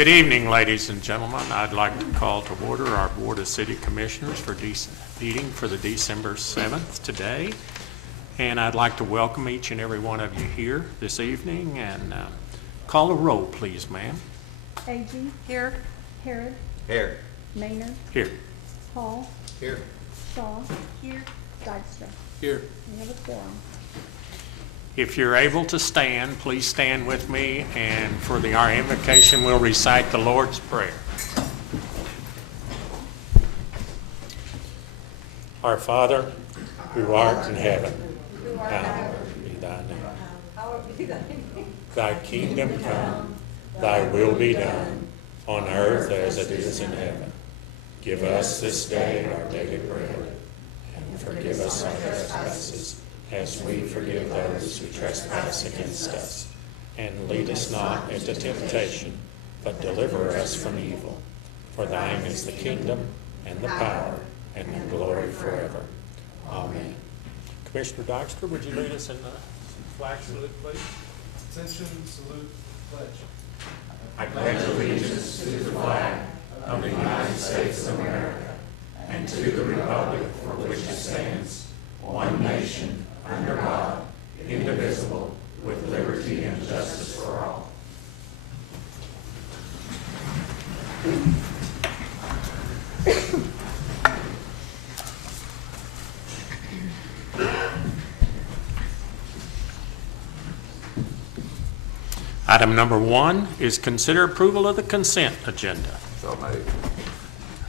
Good evening, ladies and gentlemen. I'd like to call to order our Board of City Commissioners for meeting for the December 7th today. And I'd like to welcome each and every one of you here this evening and call a roll, please, ma'am. Agee. Here. Harrod. Here. Maynard. Here. Hall. Here. Shaw. Here. Dykstra. Here. We have a quorum. If you're able to stand, please stand with me, and for our invocation, we'll recite the Lord's Prayer. Our Father, who art in heaven, hallowed be thy name. Thy kingdom come, thy will be done, on earth as it is in heaven. Give us this day our daily bread, and forgive us our trespasses, as we forgive those who trespass against us. And lead us not into temptation, but deliver us from evil. For thine is the kingdom, and the power, and the glory forever. Amen. Commissioner Dykstra, would you lead us in the flag salute, please? Attention, salute, pledge. I pledge allegiance to the flag of the United States of America and to the republic for which it stands, one nation, under God, indivisible, with liberty and justice for all. Item number 1 is consider approval of the consent agenda. So moved.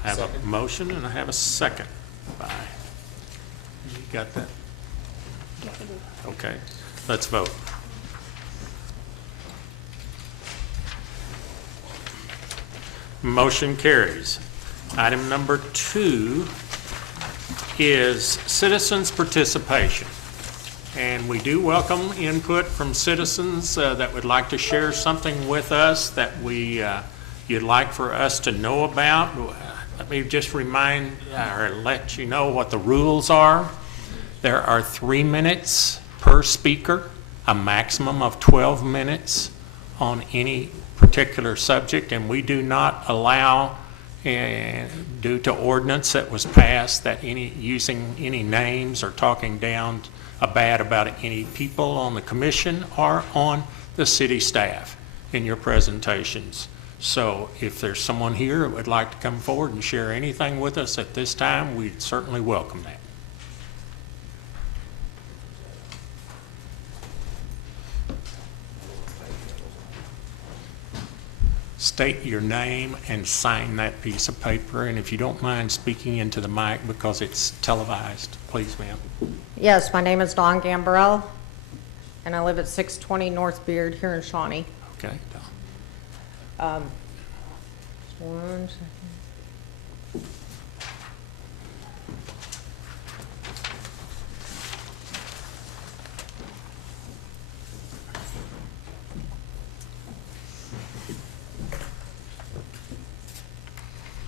I have a motion and I have a second. By, you got that? Okay, let's vote. Motion carries. Item number 2 is citizens' participation. And we do welcome input from citizens that would like to share something with us that you'd like for us to know about. Let me just remind or let you know what the rules are. There are 3 minutes per speaker, a maximum of 12 minutes on any particular subject, and we do not allow, due to ordinance that was passed, that using any names or talking down bad about any people on the commission or on the city staff in your presentations. So if there's someone here that would like to come forward and share anything with us at this time, we'd certainly welcome that. State your name and sign that piece of paper, and if you don't mind speaking into the mic because it's televised, please, ma'am. Yes, my name is Dawn Gambrell, and I live at 620 North Beard here in Shawnee. Okay, Just 1 second.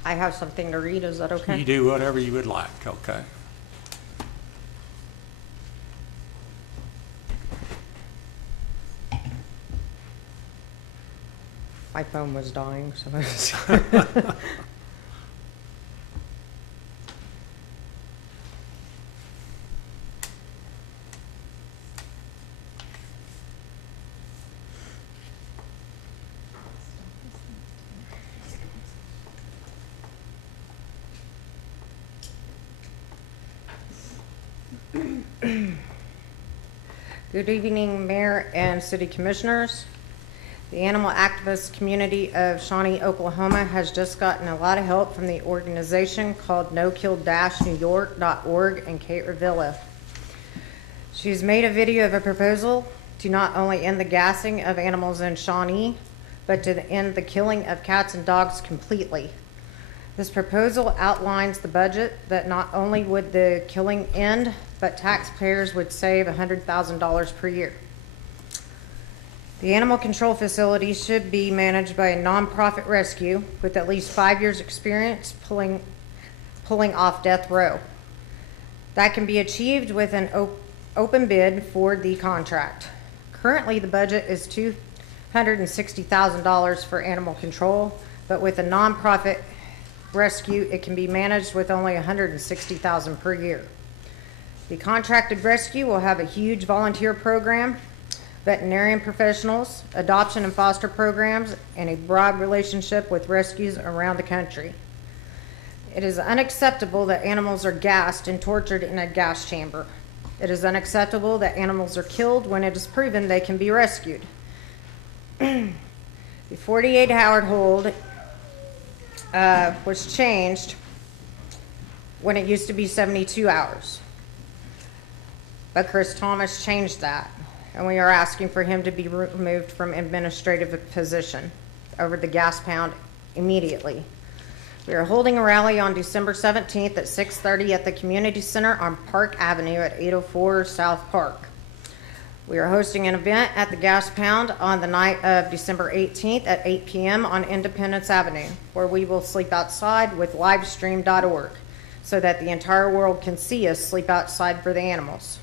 I have something to read, is that okay? You do whatever you would like, okay? My phone was dying, so I was Good evening, Mayor and City Commissioners. The animal activist community of Shawnee, Oklahoma has just gotten a lot of help from the organization called NoKill-NewYork.org and Kate Ravilla. She's made a video of a proposal to not only end the gassing of animals in Shawnee, but to end the killing of cats and dogs completely. This proposal outlines the budget that not only would the killing end, but taxpayers would save $100,000 per year. The animal control facility should be managed by a nonprofit rescue with at least 5 years experience pulling off death row. That can be achieved with an open bid for the contract. Currently, the budget is $160,000 for animal control, but with a nonprofit rescue, it can be managed with only $160,000 per year. The contracted rescue will have a huge volunteer program, veterinarian professionals, adoption and foster programs, and a broad relationship with rescues around the country. It is unacceptable that animals are gassed and tortured in a gas chamber. It is unacceptable that animals are killed when it is proven they can be rescued. The 48-hour hold was changed when it used to be 72 hours. But Chris Thomas changed that, and we are asking for him to be removed from administrative position over the gas pound immediately. We are holding a rally on December 17th at 6:30 at the Community Center on Park Avenue at 804 South Park. We are hosting an event at the gas pound on the night of December 18th at 8 p.m. on Independence Avenue, where we will sleep outside with livestream.org so that the entire world can see us sleep outside for the animals.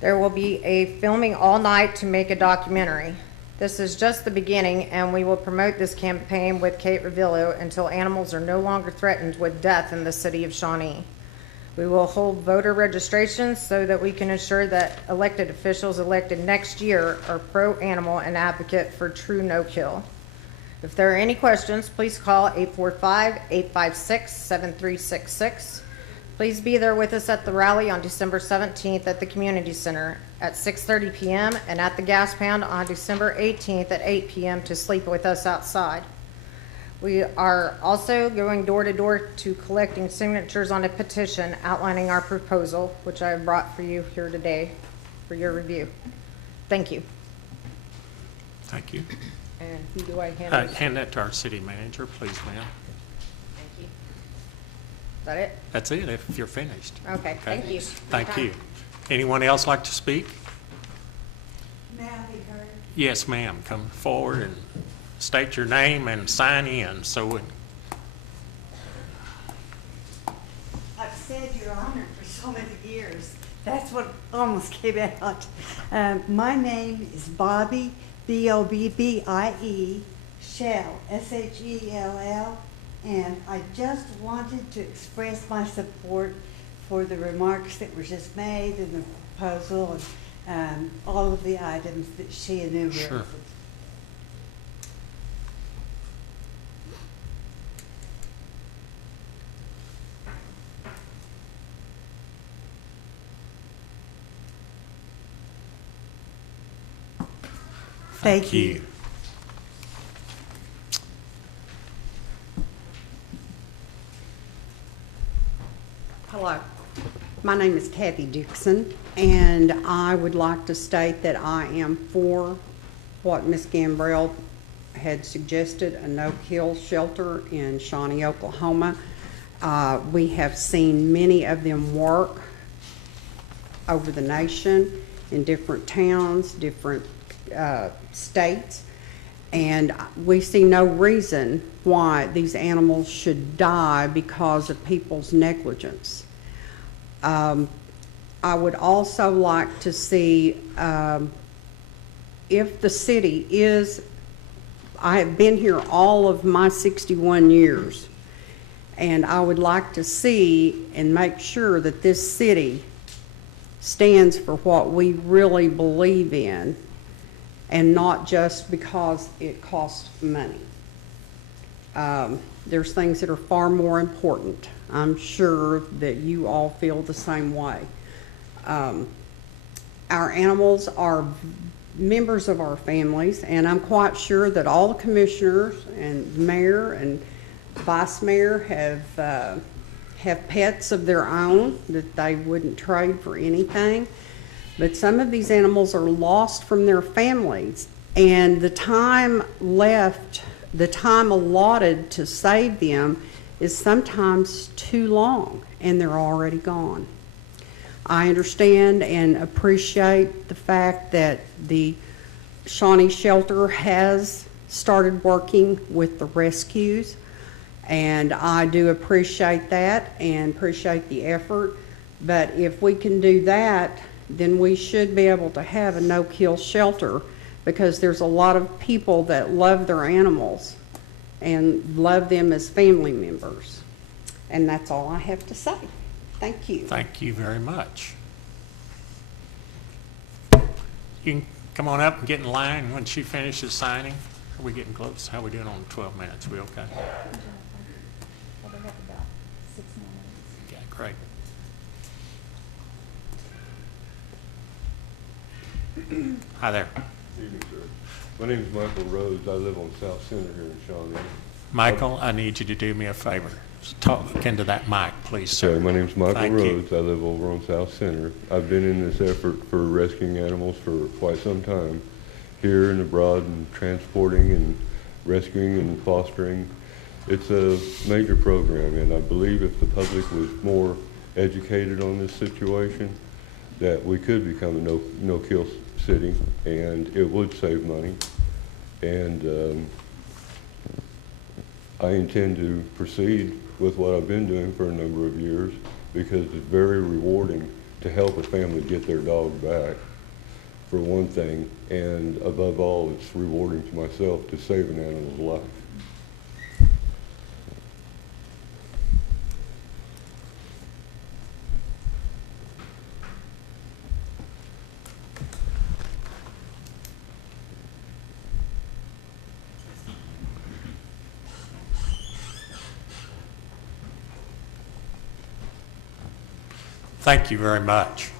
There will be a filming all night to make a documentary. This is just the beginning, and we will promote this campaign with Kate Revillo until animals are no longer threatened with death in the city of Shawnee. We will hold voter registrations so that we can ensure that elected officials elected next year are pro-animal and advocate for true no-kill. If there are any questions, please call 845-856-7366. Please be there with us at the rally on December 17th at the Community Center at 6:30 p.m. and at the gas pound on December 18th at 8 p.m. to sleep with us outside. We are also going door to door to collecting signatures on a petition outlining our proposal, which I have brought for you here today for your review. Thank you. Thank you. And who do I hand this? Hand that to our city manager, please, ma'am. Thank you. Is that it? That's it, if you're finished. Okay, thank you. Thank you. Anyone else like to speak? May I be heard? Yes, ma'am. Come forward and state your name and sign in. So, I've said Your Honor for so many years. That's what almost came out. My name is Bobby, B-O-B-B-I-E, Shell, S-H-E-L-L, and I just wanted to express my support for the remarks that were just made and the proposal and all of the items that she enumerated. Sure. Thank you. Hello, my name is Kathy Dixon, and I would like to state that I am for what Ms. Gambrell had suggested, a no-kill shelter in Shawnee, Oklahoma. We have seen many of them work over the nation in different towns, different states, and we see no reason why these animals should die because of people's negligence. I would also like to see if the city is, I have been here all of my 61 years, and I would like to see and make sure that this city stands for what we really believe in, and not just because it costs money. There's things that are far more important. I'm sure that you all feel the same way. Our animals are members of our families, and I'm quite sure that all the commissioners and mayor and vice mayor have pets of their own that they wouldn't trade for anything. But some of these animals are lost from their families, and the time left, the time allotted to save them is sometimes too long, and they're already gone. I understand and appreciate the fact that the Shawnee Shelter has started working with the rescues, and I do appreciate that and appreciate the effort. But if we can do that, then we should be able to have a no-kill shelter because there's a lot of people that love their animals and love them as family members. And that's all I have to say. Thank you. Thank you very much. You can come on up and get in line when she finishes signing. Are we getting close? How are we doing on 12 minutes? We okay? Well, we have about 6 more minutes. Yeah, great. Hi there. Evening, sir. My name is Michael Rhodes. I live on South Center here in Shawnee. Michael, I need you to do me a favor. Talk into that mic, please, sir. Okay, my name's Michael Thank you. Rhodes. I live over on South Center. I've been in this effort for rescuing animals for quite some time, here and abroad, and transporting and rescuing and fostering. It's a major program, and I believe if the public was more educated on this situation, that we could become a no-kill city, and it would save money. And I intend to proceed with what I've been doing for a number of years, because it's very rewarding to help a family get their dog back, for one thing, and above all, it's rewarding to myself to save an animal's life. Thank you very much.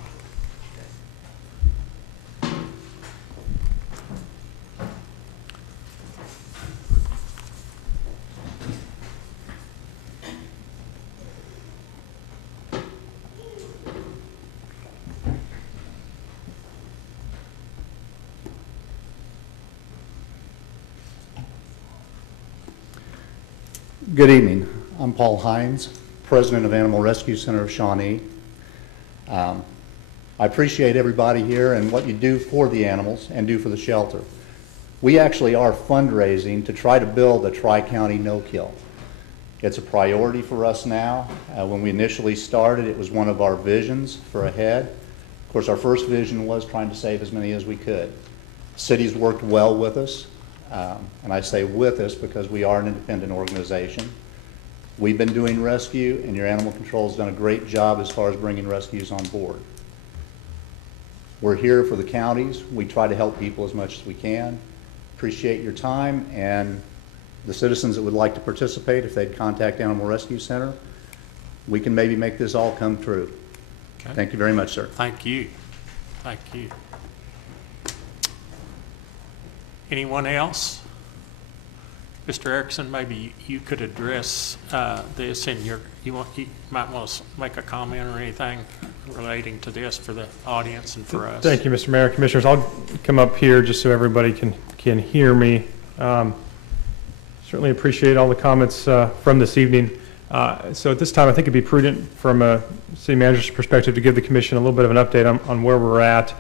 Good evening. I'm Paul Hines, President of Animal Rescue Center of Shawnee. I appreciate everybody here and what you do for the animals and do for the shelter. We actually are fundraising to try to build a tri-county no-kill. It's a priority for us now. When we initially started, it was one of our visions for ahead. Of course, our first vision was trying to save as many as we could. Cities worked well with us, and I say with us because we are an independent organization. We've been doing rescue, and your animal control has done a great job as far as bringing rescues on board. We're here for the counties. We try to help people as much as we can. Appreciate your time, and the citizens that would like to participate, if they'd contact Animal Rescue Center, we can maybe make this all come true. Okay. Thank you very much, sir. Thank you. Thank you. Anyone else? Mr. Erickson, maybe you could address this in your, you might want to make a comment or anything relating to this for the audience and for us. Thank you, Mr. Mayor. Commissioners, I'll come up here just so everybody can hear me. Certainly appreciate all the comments from this evening. So at this time, I think it'd be prudent from a city manager's perspective to give the commission a little bit of an update on where we're at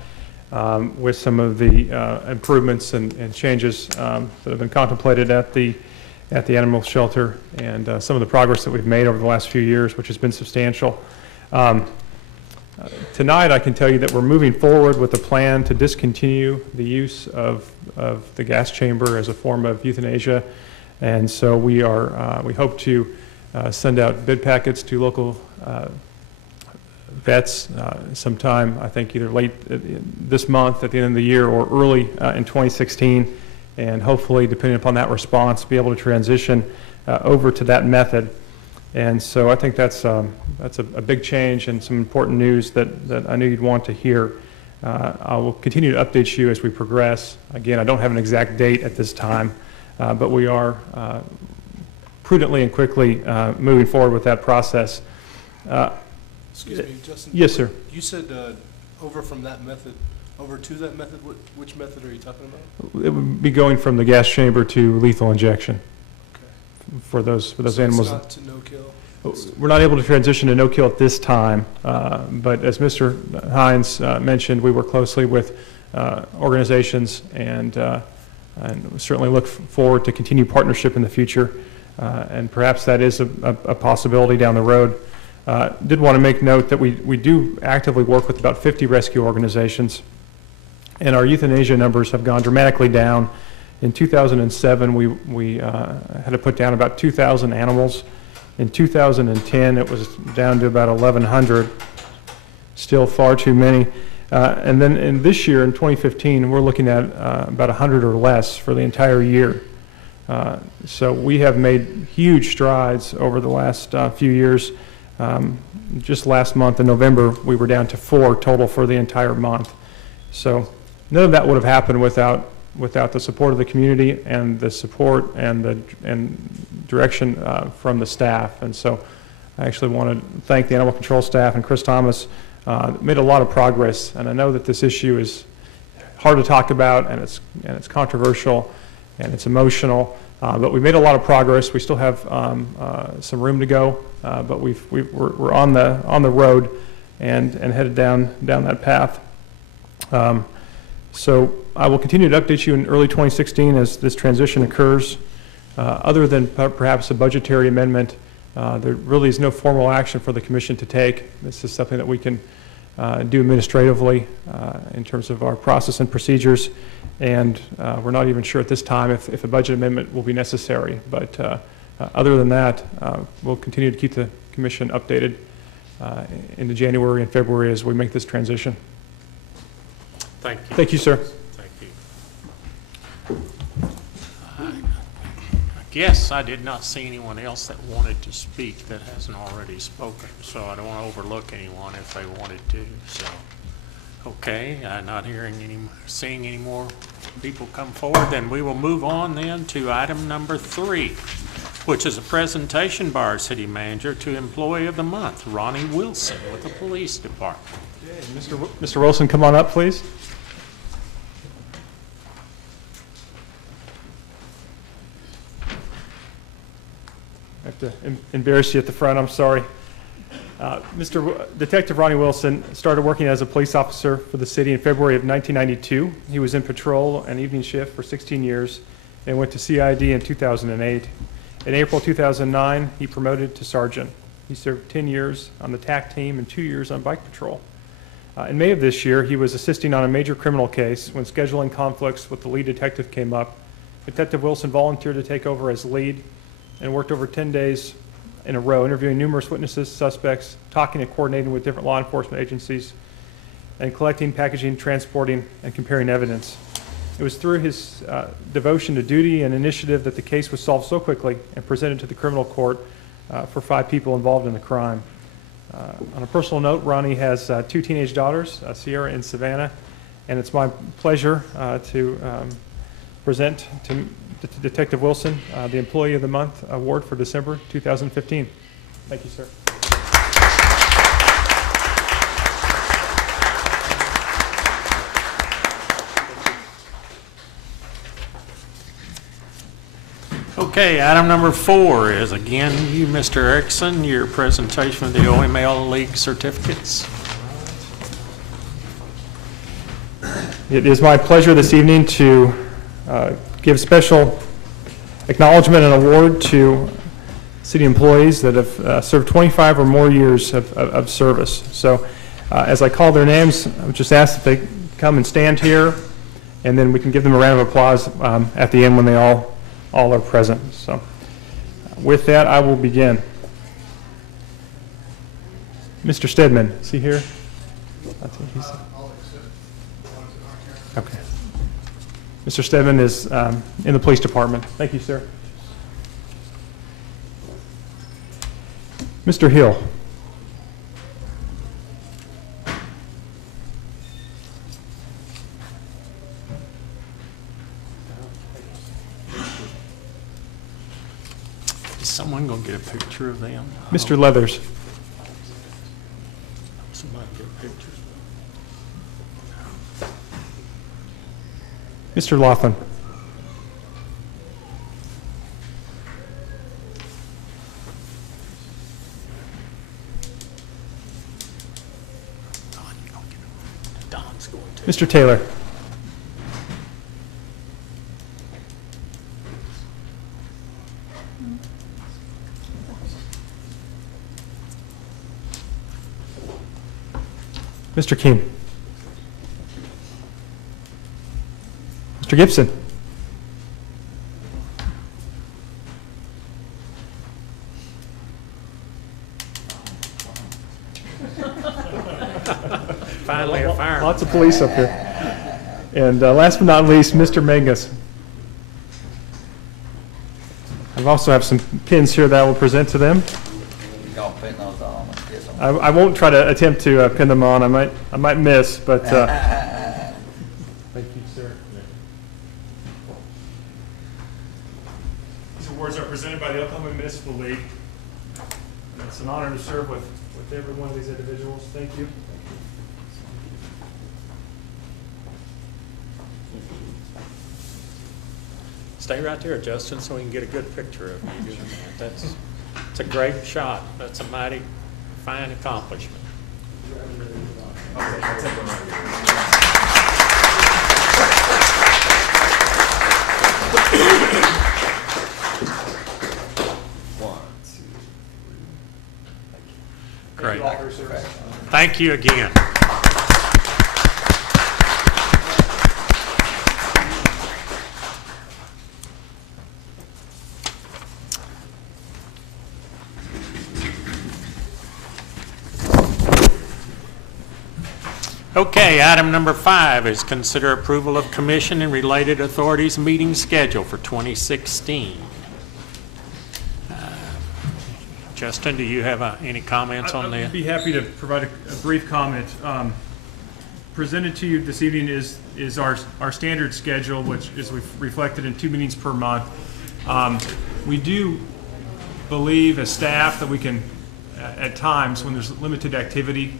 with some of the improvements and changes that have been contemplated at the animal shelter, and some of the progress that we've made over the last few years, which has been substantial. Tonight, I can tell you that we're moving forward with a plan to discontinue the use of the gas chamber as a form of euthanasia, and so we hope to send out bid packets to local vets sometime, I think either late this month at the end of the year or early in 2016, and hopefully, depending upon that response, be able to transition over to that method. And so I think that's a big change and some important news that I knew you'd want to hear. I will continue to update you as we progress. Again, I don't have an exact date at this time, but we are prudently and quickly moving forward with that process. Excuse me, Justin. Yes, sir. You said over from that method, over to that method. Which method are you talking about? It would be going from the gas chamber to lethal injection Okay. for those So animals. it's not to no kill. We're not able to transition to no-kill at this time, but as Mr. Hines mentioned, we work closely with organizations and certainly look forward to continued partnership in the future, and perhaps that is a possibility down the road. Did want to make note that we do actively work with about 50 rescue organizations, And our euthanasia numbers have gone dramatically down. In 2007, we had to put down about 2,000 animals. In 2010, it was down to about 1,100, still far too many. And then in this year, in 2015, we're looking at about 100 or less for the entire year. So we have made huge strides over the last few years. Just last month in November, we were down to 4 total for the entire month. So none of that would have happened without the support of the community and the support and direction from the staff. And so I actually want to thank the animal control staff and Chris Thomas. Made a lot of progress, and I know that this issue is hard to talk about, and it's controversial, and it's emotional. But we made a lot of progress. We still have some room to go, but we're on the road and headed down that path. So I will continue to update you in early 2016 as this transition occurs. Other than perhaps a budgetary amendment, there really is no formal action for the commission to take. This is something that we can do administratively in terms of our process and procedures, and we're not even sure at this time if a budget amendment will be necessary. But other than that, we'll continue to keep the commission updated into January and February as we make this transition. Thank you. Thank you, sir. Thank you. I guess I did not see anyone else that wanted to speak that hasn't already spoken, so I don't want to overlook anyone if they wanted to. So, okay, not seeing any more people come forward, then we will move on then to item number 3, which is a presentation by our city manager to Employee of the Month, Ronnie Wilson with the Police Department. Okay, Mr. Wilson, come on up, please. I have to embarrass you at the front, I'm sorry. Detective Ronnie Wilson started working as a police officer for the city in February of 1992. He was in patrol and evening shift for 16 years and went to CID in 2008. In April 2009, he promoted to sergeant. He served 10 years on the TAC team and 2 years on bike patrol. In May of this year, he was assisting on a major criminal case when scheduling conflicts with the lead detective came up. Detective Wilson volunteered to take over as lead and worked over 10 days in a row, interviewing numerous witnesses, suspects, talking and coordinating with different law enforcement agencies, and collecting, packaging, transporting, and comparing evidence. It was through his devotion to duty and initiative that the case was solved so quickly and presented to the criminal court for 5 people involved in the crime. On a personal note, Ronnie has 2 teenage daughters, Sierra and Savannah, and it's my pleasure to present to Detective Wilson the Employee of the Month Award for December 2015. Thank you, sir. Okay, item number 4 is again you, Mr. Erickson, your presentation of the OML League certificates. It is my pleasure this evening to give special acknowledgement and award to city employees that have served 25 or more years of service. So as I call their names, I would just ask that they come and stand here, and then we can give them a round of applause at the end when they all are present. So with that, I will begin. Mr. Stedman, is he here? I think he's okay. Mr. Stedman is in the police department. Thank you, sir. Mr. Hill. Is someone going to get a picture of them? Mr. Leathers. Somebody get a picture. Mr. Laughlin. Don's going to. Mr. Taylor. Mr. King. Mr. Gibson. Finally a fireman. Lots of police up here. And last but not least, Mr. Mangus. I also have some pins here that I will present to them. I won't try to attempt to pin them on. I might miss, but. Thank you, sir. These awards are presented by the Oklahoma Municipal League. And it's an honor to serve with every one of these individuals. Thank you. Stay right there, Justin, so we can get a good picture of you doing that. It's a great shot. That's a mighty fine accomplishment. Great. Thank you again. Okay, item number 5 is consider approval of commission and related authorities meeting schedule for 2016. Justin, do you have any comments on that? I'd be happy to provide a brief comment. Presented to you this evening is our standard schedule, which is reflected in 2 meetings per month. We do believe as staff that we can, at times when there's limited activity,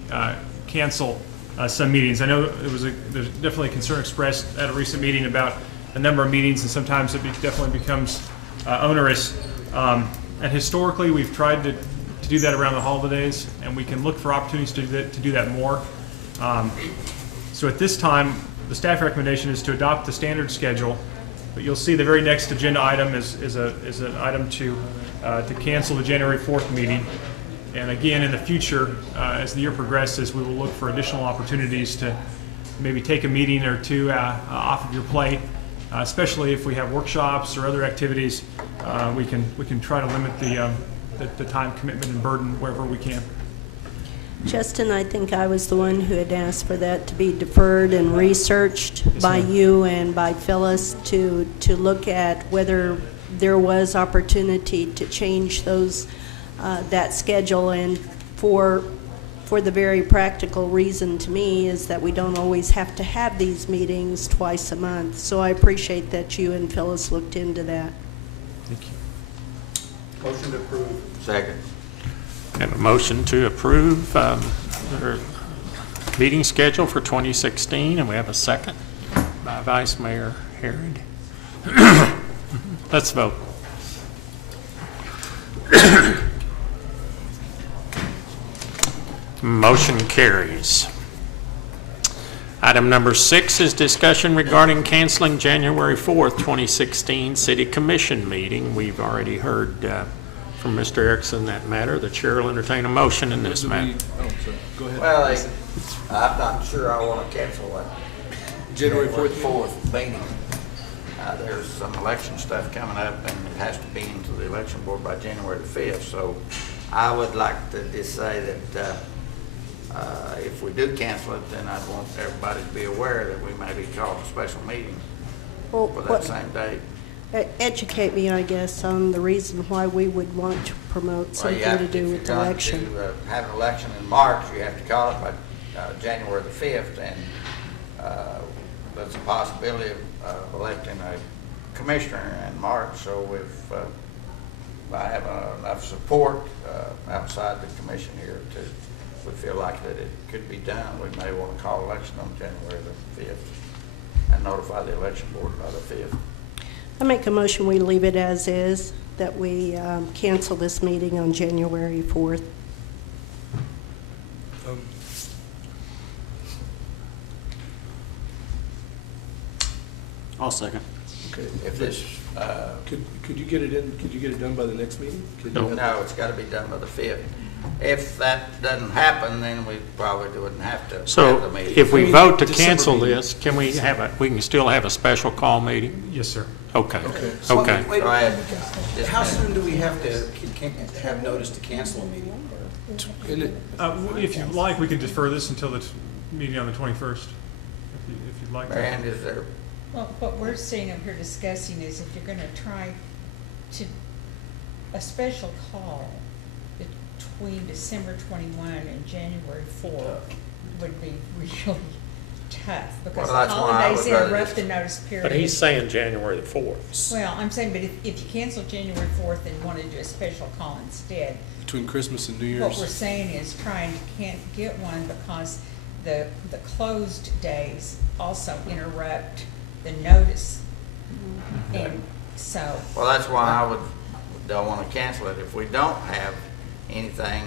cancel some meetings. I know there's definitely concern expressed at a recent meeting about a number of meetings, and sometimes it definitely becomes onerous. And historically, we've tried to do that around the holidays, and we can look for opportunities to do that more. So at this time, the staff recommendation is to adopt the standard schedule, but you'll see the very next agenda item is an item to cancel the January 4th meeting. And again, in the future, as the year progresses, we will look for additional opportunities to maybe take a meeting or two off of your plate, especially if we have workshops or other activities. We can try to limit the time commitment and burden wherever we can. Justin, I think I was the one who had asked for that to be deferred and researched by you and by Phyllis to look at whether there was opportunity to change those that schedule, and for the very practical reason to me is that we don't always have to have these meetings twice a month. So I appreciate that you and Phyllis looked into that. Thank you. Motion to approve. Second. Have a motion to approve our meeting schedule for 2016, and we have a second by Vice Mayor Herod. Let's vote. Motion carries. Item number 6 is discussion regarding canceling January 4th, 2016 City Commission meeting. We've already heard from Mr. Erickson that matter. The chair will entertain a motion in this matter. Oh, sorry. Go ahead. Well, I'm not sure I want to cancel that January 4th. 4th meeting. There's some election stuff coming up, and it has to be into the election board by January the 5th. So I would like to just say that if we do cancel it, then I'd want everybody to be aware that we may be calling a special meeting Well, for that same date. Educate me, I guess, on the reason why we would want to promote Well, something you have to do with if you're going election. to have an election in March, you have to call it by January the 5th, and there's a possibility of electing a commissioner in March. So if I have enough support outside the commission here to, we feel like that it could be done, we may want to call election on January the 5th and notify the election board by the 5th. I make a motion we leave it as is, that we cancel this meeting on January 4th. I'll second. Okay. If this, Could you get it in, could you get it done by the next meeting? Could you No. have- no, it's got to be done by the 5th. if that doesn't happen, then we probably wouldn't have to have the So meeting. if we vote to December cancel meeting. this, can we have we can still have a special call meeting? Yes, sir. Okay, So, okay. wait, Go ahead. Just how a minute. soon do we have to have notice to cancel a meeting? Isn't it, If you'd like, we can defer this until the meeting on the 21st, if you'd like. And is there, Well, what we're seeing up here discussing is if you're gonna try to, a special call between December 21 and January 4 would be really tough, because Well, the that's why I holidays would rather interrupt just- the notice period. But he's saying January the 4th. Well, I'm saying, but if you cancel January 4th and want to do a special call instead, between Christmas and New what we're Year's? saying is trying, can't get one because the closed days also interrupt the notice. And so, well, that's why I don't want to cancel it. If we don't have anything,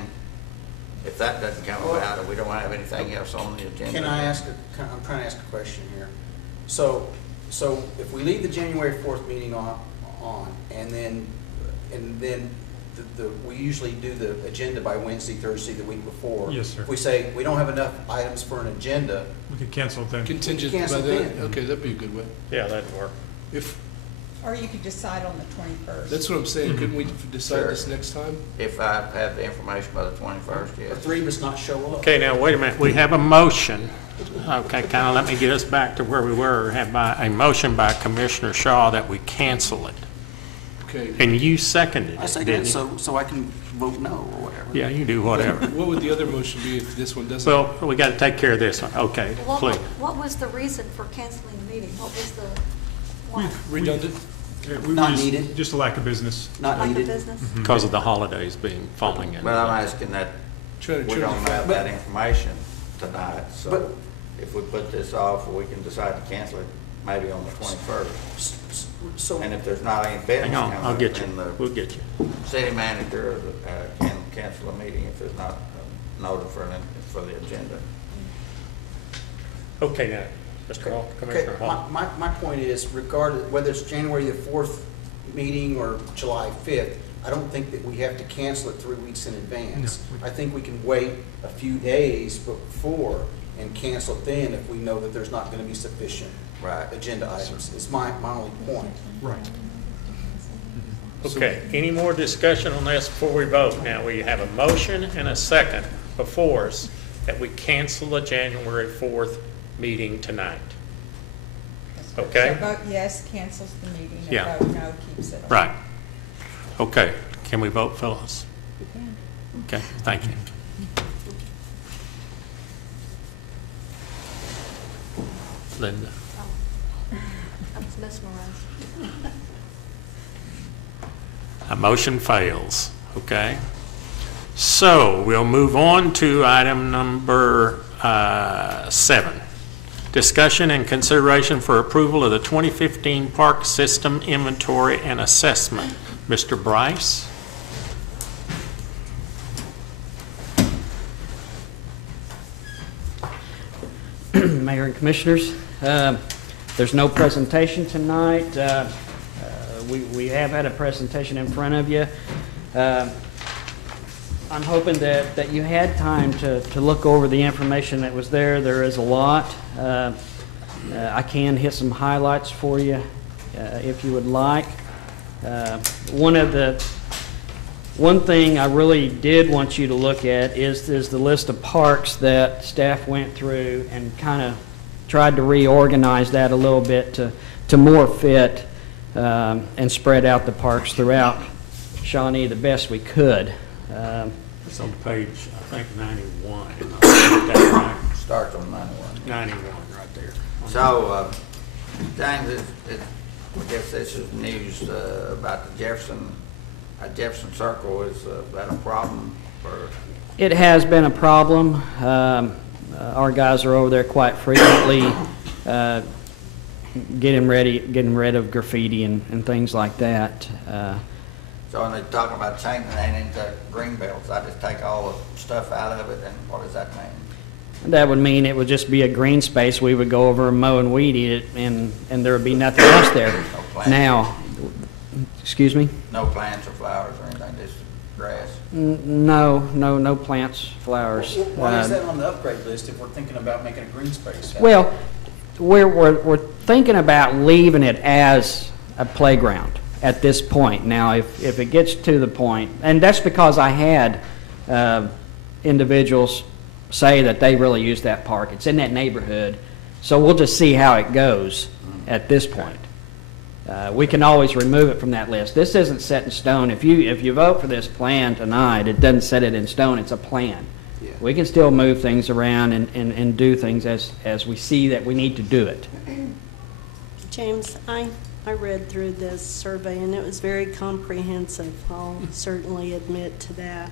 if that doesn't come about, or we don't have anything else on the agenda. Can I ask, I'm trying to ask a question here. So if we leave the January 4th meeting on, and then we usually do the agenda by Wednesday, Thursday, the week before. Yes, sir. If we say we don't have enough items for an agenda, We could cancel it then. Contingent by Cancel that? then. Okay, that'd be a good way. Yeah, that'd work. If, or you could decide on the 21st. that's what I'm saying, couldn't we decide Sure. this next time? If I have the information by the 21st, or yes. three of us not show up. Okay, now, wait a minute, we have a motion. Okay, kind of let me get us back to where we were. Have a motion by Commissioner Shaw that we cancel it. Okay. And you seconded I it, second didn't it you? so I can vote no or whatever. Yeah, you do whatever. What would the other motion be if this one doesn't? Well, we got to take care of this one. Okay, please. What was the reason for canceling the meeting? What was the, why? Redundant? Yeah, we Not just- needed. Just a lack of business. Not Like the needed. business? Because of the holidays being falling in. But I'm asking that Try to we trim don't the have fat. that information tonight, so But- if we put this off, we can decide to cancel it maybe on the 21st. So, And if there's not any business Hang on, coming I'll up, get you. then We'll get you. the city manager can cancel a meeting if there's not noted for the agenda. Okay, now, Mr. Hall, okay, Commissioner Hall. my point is, regardless, whether it's January the 4th meeting or July 5th, I don't think that we have to cancel it 3 weeks in advance. I think we can wait a few days before and cancel it then if we know that there's not going to be sufficient Right. agenda items. It's my only point. Right. Okay, any more discussion on this before we vote? Now, we have a motion and a second before us that we cancel the January 4th meeting tonight. Okay? So vote yes cancels the meeting, Yeah. and vote no keeps it on. Right. Okay, can we vote, Phyllis? Okay, thank you. Linda? I was mesmerized. A motion fails, okay? So we'll move on to item number 7. Discussion and consideration for approval of the 2015 Park System Inventory and Assessment. Mr. Bryce? Mayor and Commissioners, there's no presentation tonight. We have had a presentation in front of you. I'm hoping that you had time to look over the information that was there. There is a lot. I can hit some highlights for you if you would like. One thing I really did want you to look at is the list of parks that staff went through and kind of tried to reorganize that a little bit to more fit and spread out the parks throughout Shawnee the best we could. It's on page, I think, 91. Is that right? Starts on 91. 91, right there. So, James, I guess this is news about the Jefferson Circle. Is that a problem for? It has been a problem. Our guys are over there quite frequently getting rid of graffiti and things like that. So when they're talking about changing that into green belts, I just take all the stuff out of it, and what does that mean? That would mean it would just be a green space. We would go over and mow and weed eat it, and there would be nothing else there. plants. Now, excuse me? No plants or flowers or anything, just grass? No plants, flowers. Why is that on the upgrade list if we're thinking about making a green space? Well, we're thinking about leaving it as a playground at this point. Now, if it gets to the point, and that's because I had individuals say that they really use that park. It's in that neighborhood, so we'll just see how it goes at this point. We can always remove it from that list. This isn't set in stone. If you vote for this plan tonight, it doesn't set it in stone. It's a plan. Yeah. We can still move things around and do things as we see that we need to do it. James, I read through this survey, and it was very comprehensive. I'll certainly admit to that,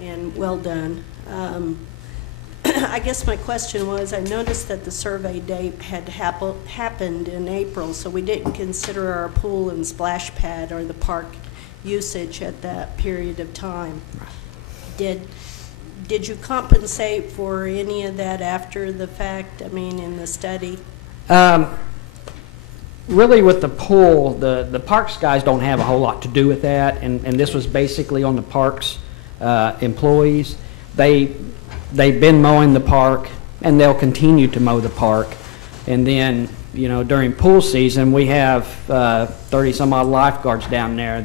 and well done. I guess my question was, I noticed that the survey date had happened in April, so we didn't consider our pool and splash pad or the park usage at that period of time. Did you compensate for any of that after the fact, I mean, in the study? Really, with the pool, the parks guys don't have a whole lot to do with that, and this was basically on the parks employees. They've been mowing the park, and they'll continue to mow the park. And then, during pool season, we have 30-some-odd lifeguards down there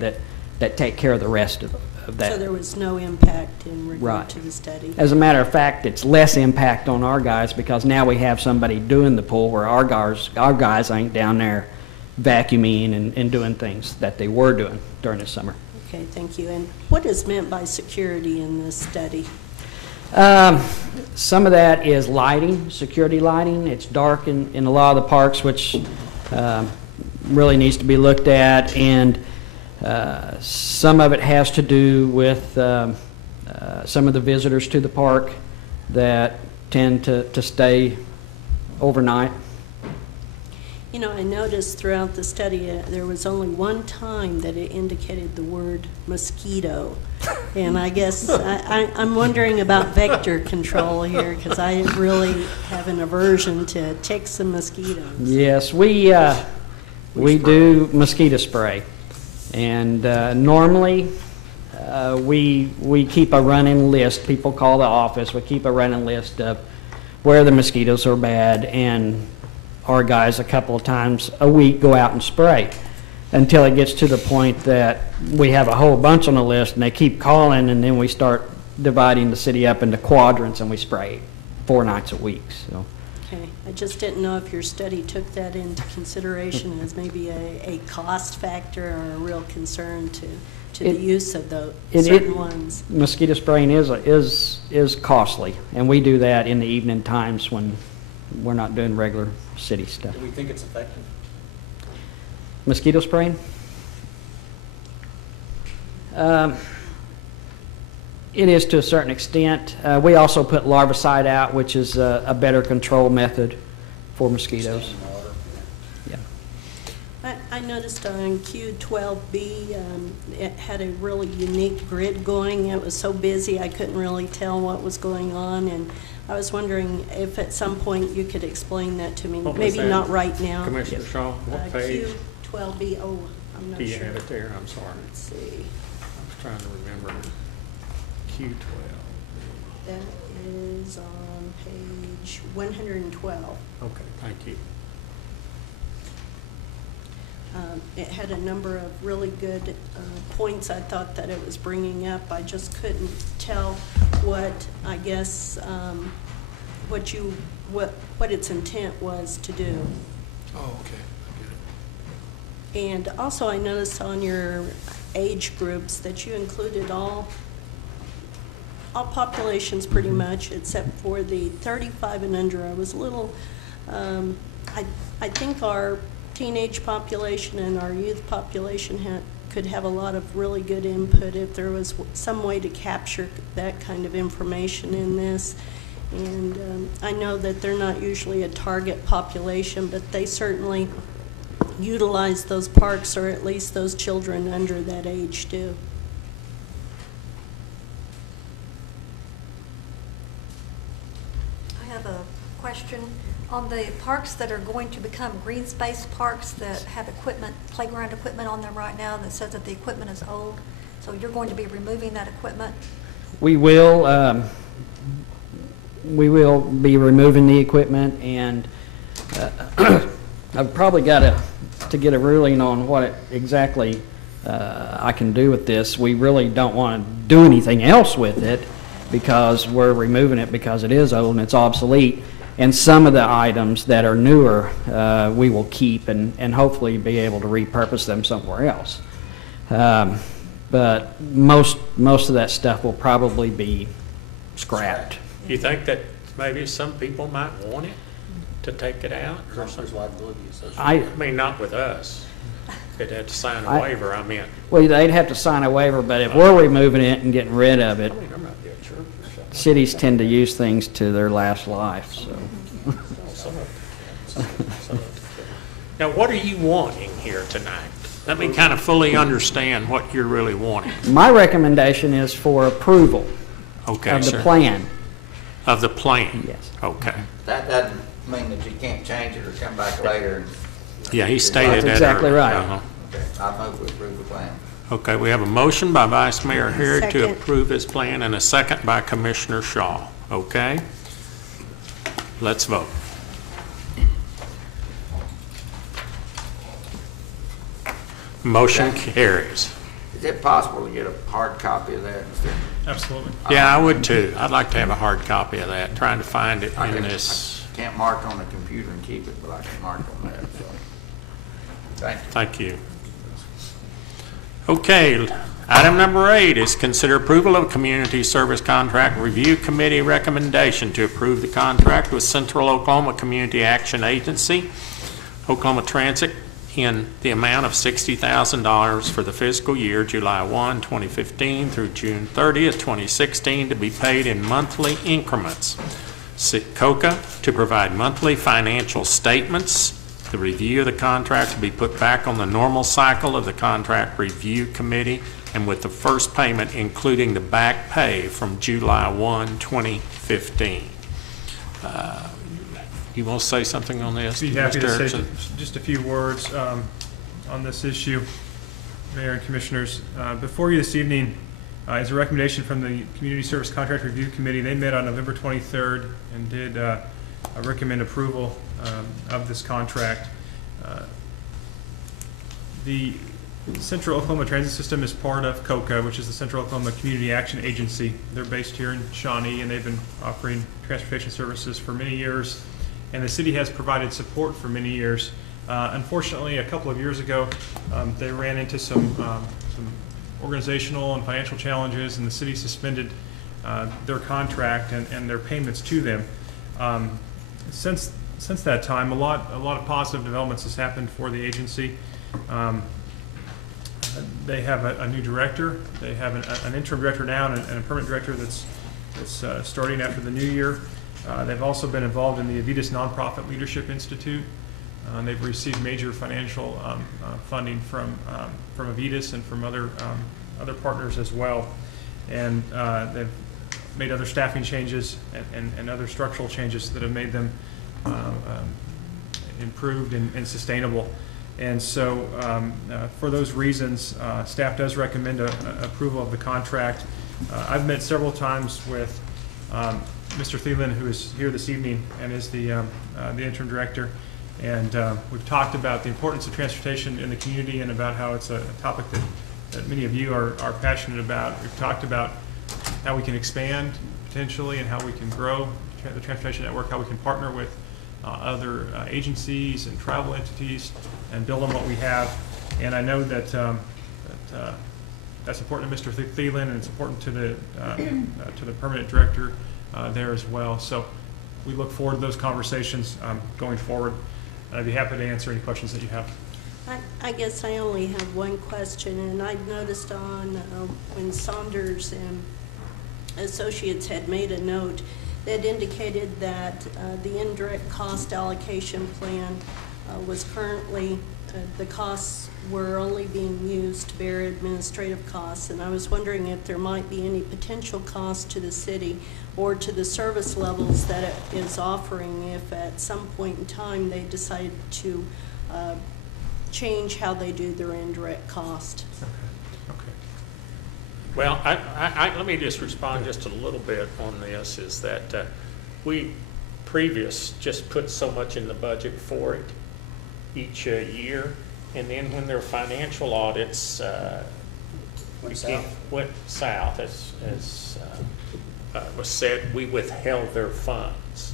that take care of the rest of that. So there was no impact in regard Right. to the study? As a matter of fact, it's less impact on our guys because now we have somebody doing the pool where our guys ain't down there vacuuming and doing things that they were doing during the summer. Okay, thank you. And what is meant by security in this study? Some of that is lighting, security lighting. It's dark in a lot of the parks, which really needs to be looked at, and some of it has to do with some of the visitors to the park that tend to stay overnight. I noticed throughout the study there was only one time that it indicated the word mosquito. And I guess I'm wondering about vector control here because I really have an aversion to ticks and mosquitoes. Yes, we do mosquito spray. And normally we keep a running list. People call the office. We keep a running list of where the mosquitoes are bad, and our guys a couple of times a week go out and spray until it gets to the point that we have a whole bunch on the list and they keep calling, and then we start dividing the city up into quadrants and we spray 4 nights a week. So. Okay, I just didn't know if your study took that into consideration as maybe a cost factor or a real concern to the use of the certain ones. Mosquito spraying is costly, and we do that in the evening times when we're not doing regular city stuff. Do we think it's effective? Mosquito spraying? It is to a certain extent. We also put larvicide out, which is a better control method for mosquitoes. Yeah. I noticed on Q12B, it had a really unique grid going. It was so busy I couldn't really tell what was going on, and I was wondering if at some point you could explain that to me. What was Maybe that? not right now. Commissioner Shaw, what page? Q12B, I'm not sure. Do you have it there? I'm sorry. Let's see. I was trying to remember. Q12. That is on page 112. Okay, thank you. It had a number of really good points I thought that it was bringing up. I just couldn't tell what, I guess, what its intent was to do. Oh, okay. I get it. And also I noticed on your age groups that you included all populations pretty much, except for the 35 and under. I was a little, I think our teenage population and our youth population could have a lot of really good input if there was some way to capture that kind of information in this. And I know that they're not usually a target population, but they certainly utilize those parks, or at least those children under that age do. I have a question. On the parks that are going to become green space parks that have equipment, playground equipment on them right now that says that the equipment is old, So you're going to be removing that equipment? We will be removing the equipment, and I've probably got to get a ruling on what exactly I can do with this. We really don't want to do anything else with it because we're removing it because it is old and it's obsolete. And some of the items that are newer, we will keep and hopefully be able to repurpose them somewhere else. But most of that stuff will probably be scrapped. You think that maybe some people might want it to take it out or There's something? liability associated. I mean, not with us. They'd have to sign a waiver, I meant. Well, they'd have to sign a waiver, but if we're removing it and getting rid of it, I mean, there might be a church or something. cities tend to use things to their last life, so. Now, what are you wanting here tonight? Let me kind of fully understand what you're really wanting. My recommendation is for approval Okay, of the sir. plan. Of the plan? Yes. Okay. That doesn't mean that you can't change it or come back later. Yeah, he stated that. That's exactly earlier. right. Uh-huh. Okay, I move we approve the plan. Okay, we have a motion by Vice Mayor Harrod to Second. approve his plan and a second by Commissioner Shaw. Okay? Let's vote. Motion carries. Is it possible to get a hard copy of that, Mr.? Absolutely. Yeah, I would too. I'd like to have a hard copy of that, trying to find it I in can- this. I can't mark on the computer and keep it, but I can mark on that, so. Thank you. Thank you. Okay, item number 8 is consider approval of Community Service Contract Review Committee recommendation to approve the contract with Central Oklahoma Community Action Agency, Oklahoma Transit, in the amount of $60,000 for the fiscal year July 1, 2015 through June 30th, 2016, to be paid in monthly increments. Sitcoca to provide monthly financial statements. The review of the contract to be put back on the normal cycle of the Contract Review Committee, and with the first payment including the back pay from July 1, 2015. You want to say something on this? Be happy Mr. to say Erickson? just a few words on this issue, Mayor and Commissioners. Before you this evening is a recommendation from the Community Service Contract Review Committee. They met on November 23rd and did recommend approval of this contract. The Central Oklahoma Transit System is part of COCA, which is the Central Oklahoma Community Action Agency. They're based here in Shawnee, and they've been offering transportation services for many years, and the city has provided support for many years. Unfortunately, a couple of years ago, they ran into some organizational and financial challenges, and the city suspended their contract and their payments to them. Since that time, a lot of positive developments has happened for the agency. They have a new director. They have an interim director now and a permanent director that's starting after the new year. They've also been involved in the Avitas Nonprofit Leadership Institute. They've received major financial funding from Avitas and from other partners as well. And they've made other staffing changes and other structural changes that have made them improved and sustainable. And so for those reasons, staff does recommend approval of the contract. I've met several times with Mr. Thielen, who is here this evening and is the interim director. And we've talked about the importance of transportation in the community and about how it's a topic that many of you are passionate about. We've talked about how we can expand potentially and how we can grow the transportation network, how we can partner with other agencies and travel entities and build on what we have. And I know that that's important to Mr. Thielen, and it's important to the permanent director there as well. So we look forward to those conversations going forward. I'd be happy to answer any questions that you have. I guess I only have one question, and I noticed on when Saunders and Associates had made a note that indicated that the indirect cost allocation plan was currently, the costs were only being used to bear administrative costs, and I was wondering if there might be any potential cost to the city or to the service levels that it is offering if at some point in time they decide to change how they do their indirect cost. Okay. Well, let me just respond just a little bit on this, is that we just put so much in the budget for it each year, and then when their financial audits Went south. went south, as was said, we withheld their funds.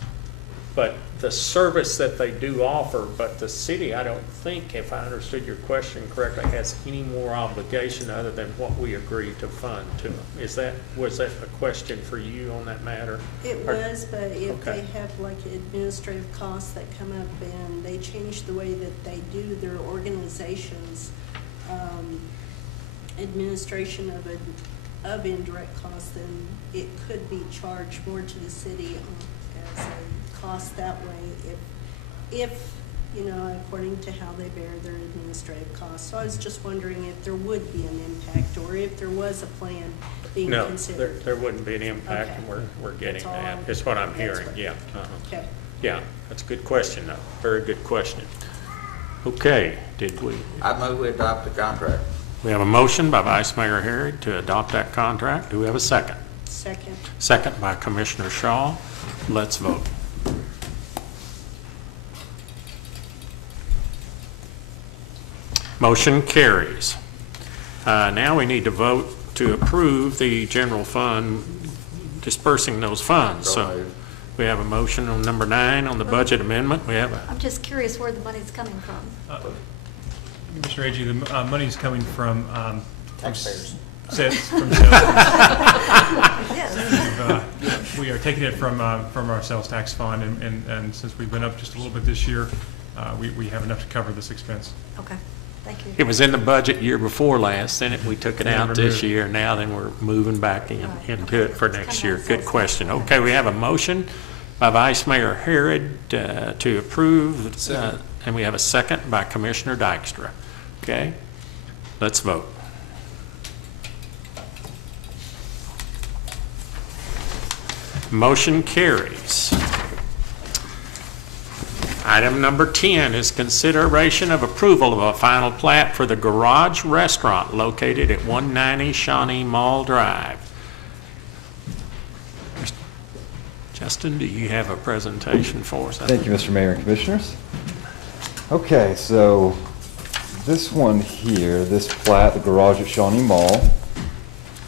But the service that they do offer, but the city, I don't think, if I understood your question correctly, has any more obligation other than what we agreed to fund to them. Was that a question for you on that matter? It Or- was, but if Okay. they have like administrative costs that come up and they change the way that they do their organization's administration of indirect costs, then it could be charged more to the city as a cost that way if, according to how they bear their administrative costs. So I was just wondering if there would be an impact or if there was a plan being No, considered. there wouldn't be an impact, and Okay. we're getting That's all that. I'm- That's what I'm that's hearing, what- yeah. Okay. Yeah, that's a good question, though. Very good question. Okay, I move we adopt the contract. we have a motion by Vice Mayor Harrod to adopt that contract. Do we have a second? Second. Second by Commissioner Shaw. Let's vote. Motion carries. Now we need to vote to approve the general fund dispersing those funds. So we have a motion on number 9 on the budget amendment. We have a, I'm just curious where the money's coming from. Mr. Agee, the money's coming from. Taxpayers. From sales. Yes. We are taking it from our sales tax fund, and since we've been up just a little bit this year, we have enough to cover this expense. Okay, thank you. it was in the budget year before last, then we took it out this removed. year, now then we're moving back into it for next year. Good question. Okay, we have a motion by Vice Mayor Harrod to approve, and we have a second by Commissioner Dykstra. Okay, let's vote. Motion carries. Item number 10 is consideration of approval of a final plat for the Garage Restaurant located at 190 Shawnee Mall Drive. Justin, do you have a presentation for us? Thank you, Mr. Mayor and Commissioners. Okay, so this one here, this plat, the garage at Shawnee Mall,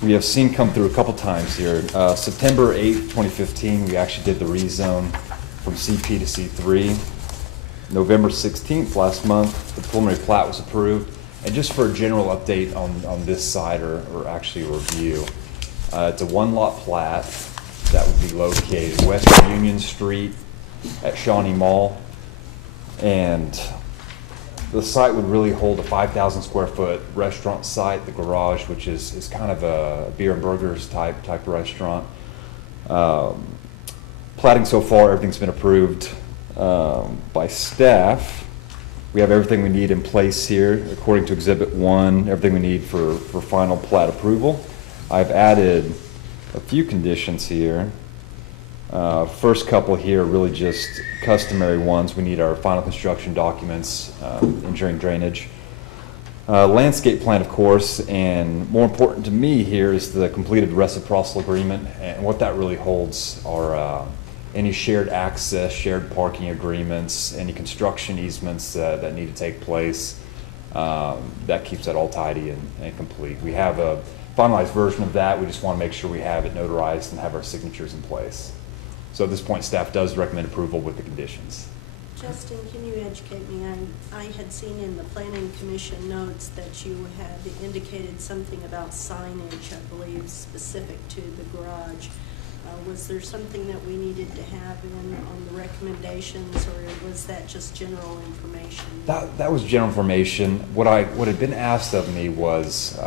we have seen come through a couple times here. September 8th, 2015, we actually did the rezone from CP to C3. November 16th, last month, the preliminary plat was approved. And just for a general update on this side, or actually a review, it's a one-lot plat that would be located west of Union Street at Shawnee Mall. And the site would really hold a 5,000 square foot restaurant site, the garage, which is kind of a beer and burgers type restaurant. Platting so far, everything's been approved by staff. We have everything we need in place here, according to Exhibit 1, everything we need for final plat approval. I've added a few conditions here. First couple here are really just customary ones. We need our final construction documents, ensuring drainage. Landscape plan, of course, and more important to me here is the completed reciprocal agreement, and what that really holds are any shared access, shared parking agreements, any construction easements that need to take place. That keeps that all tidy and complete. We have a finalized version of that. We just want to make sure we have it notarized and have our signatures in place. So at this point, staff does recommend approval with the conditions. Justin, can you educate me? I had seen in the planning commission notes that you had indicated something about signage, I believe, specific to the garage. Was there something that we needed to have on the recommendations, or was that just general information? That was general information. What had been asked of me was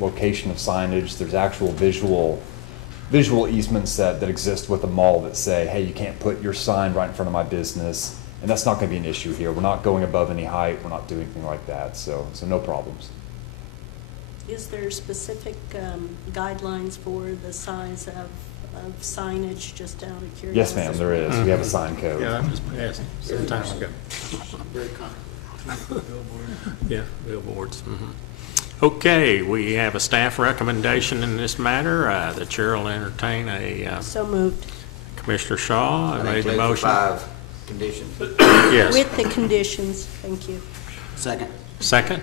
location of signage. There's actual visual easements that exist with the mall that say, hey, you can't put your sign right in front of my business. And that's not going to be an issue here. We're not going above any height. We're not doing anything like that. So no problems. Is there specific guidelines for the size of signage, just out of curiosity? Yes, ma'am, there is. We have a sign code. Yeah, that was passed some time ago. Very common. Yeah, billboards. Okay, we have a staff recommendation in this matter. The chair will entertain a, So moved. Commissioner Shaw That made the includes the motion. 5 conditions. Yes. With the conditions, thank you. Second. Second?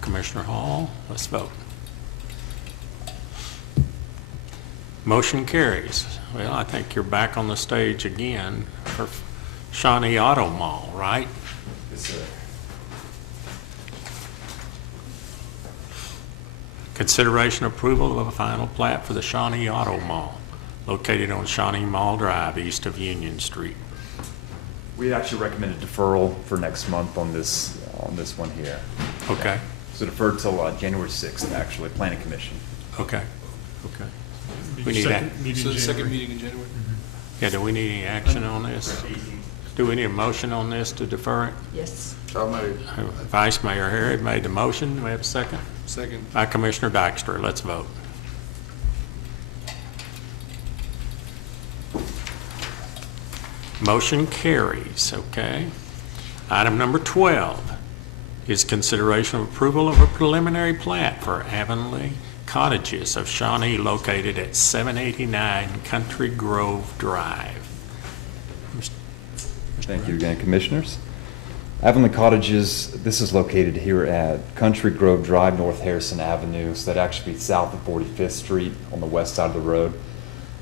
Commissioner Hall, let's vote. Motion carries. Well, I think you're back on the stage again for Shawnee Auto Mall, right? Yes, sir. Consideration approval of a final plat for the Shawnee Auto Mall, located on Shawnee Mall Drive, east of Union Street. We actually recommended deferral for next month on this one here. Okay, So deferred till January 6th, actually, Planning Commission. okay, okay. We need that. So the second meeting in January? Yeah, do we need any action on this? Do we need a motion on this to defer it? Yes. So moved. Vice Mayor Harry made the motion. Do we have a second? Second. By Commissioner Dykstra. Let's vote. Motion carries, okay. Item number 12 is consideration of approval of a preliminary plat for Avonlea Cottages of Shawnee located at 789 Country Grove Drive. Thank you again, Commissioners. Avonlea Cottages, this is located here at Country Grove Drive, North Harrison Avenue, so that'd actually be south of 45th Street on the west side of the road.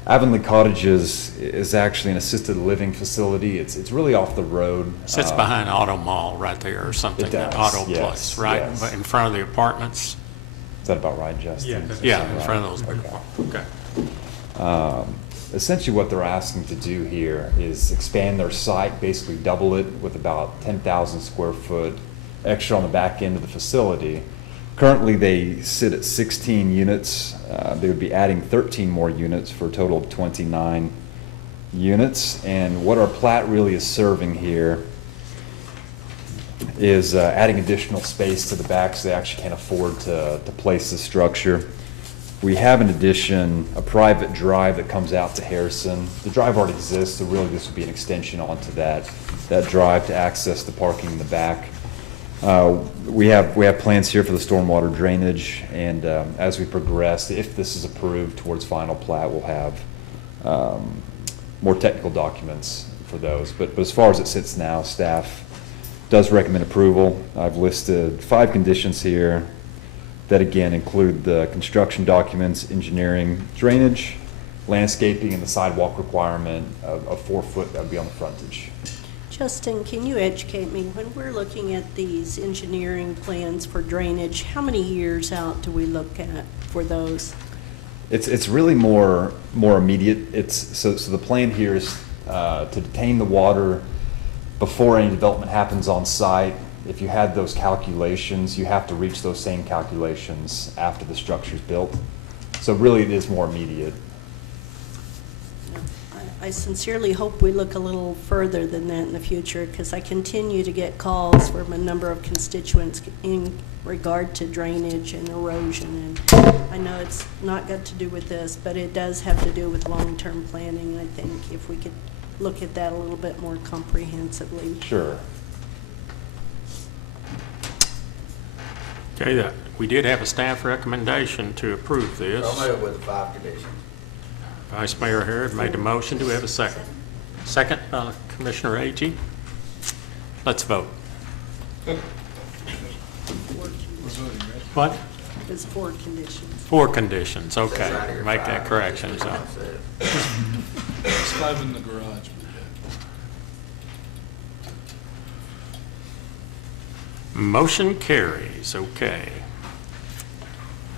Avonlea Cottages is actually an assisted living facility. It's really off the road. Sits behind Auto Mall right there or something. It does, Auto yes, Place, right? yes. In front of the apartments? Is that about right, Justin? Yeah, in front of those. Okay. Okay. Essentially what they're asking to do here is expand their site, basically double it with about 10,000 square foot extra on the back end of the facility. Currently, they sit at 16 units. They would be adding 13 more units for a total of 29 units. And what our plat really is serving here is adding additional space to the back so they actually can't afford to place the structure. We have in addition a private drive that comes out to Harrison. The drive already exists, so really this would be an extension onto that drive to access the parking in the back. We have plans here for the stormwater drainage, and as we progress, if this is approved towards final plat, we'll have more technical documents for those. But as far as it sits now, staff does recommend approval. I've listed 5 conditions here that again include the construction documents, engineering, drainage, landscaping, and the sidewalk requirement of 4 foot that would be on the frontage. Justin, can you educate me? When we're looking at these engineering plans for drainage, how many years out do we look at for those? It's really more immediate. So the plan here is to detain the water before any development happens on site. If you had those calculations, you have to reach those same calculations after the structure's built. So really it is more immediate. I sincerely hope we look a little further than that in the future, because I continue to get calls from a number of constituents in regard to drainage and erosion. And I know it's not got to do with this, but it does have to do with long-term planning. I think if we could look at that a little bit more comprehensively. Sure. Okay, we did have a staff recommendation to approve this. So moved with the 5 conditions. Vice Mayor Harrod made the motion. Do we have a second? Second, Commissioner Agee. Let's vote. What? There's 4 conditions. 4 conditions, okay. Make that correction, so. There's 5 in the garage. Motion carries, okay.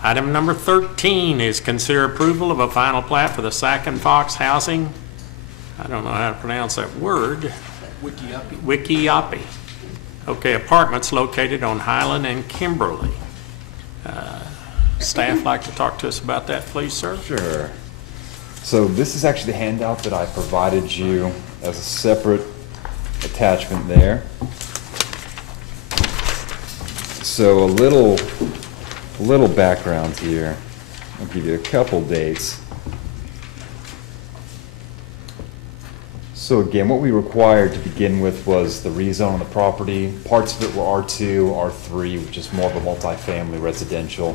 Item number 13 is consider approval of a final plat for the Sac and Fox Housing. I don't know how to pronounce that word. Wickiuppie. Wickiuppie. Okay, apartments located on Highland and Kimberly. Staff like to talk to us about that, please, sir? Sure. So this is actually the handout that I provided you as a separate attachment there. So a little background here. I'll give you a couple dates. So again, what we required to begin with was the rezone on the property. Parts of it were R2, R3, which is more of a multifamily residential.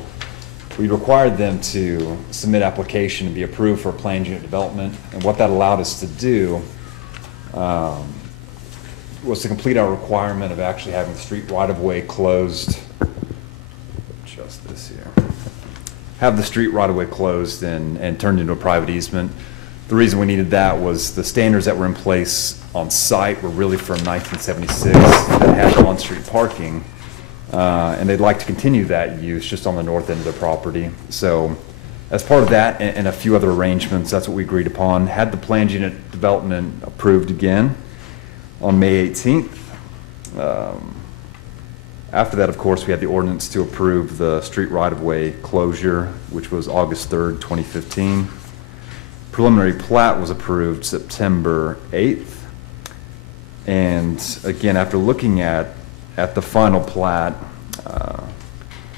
We required them to submit application and be approved for a planned unit development. And what that allowed us to do was to complete our requirement of actually having the street right-of-way closed. Adjust this here. Have the street right-of-way closed and turned into a private easement. The reason we needed that was the standards that were in place on site were really from 1976 that had on-street parking, and they'd like to continue that use just on the north end of the property. So as part of that and a few other arrangements, that's what we agreed upon. Had the planned unit development approved again on May 18th. After that, of course, we had the ordinance to approve the street right-of-way closure, which was August 3rd, 2015. Preliminary plat was approved September 8th. And again, after looking at the final plat,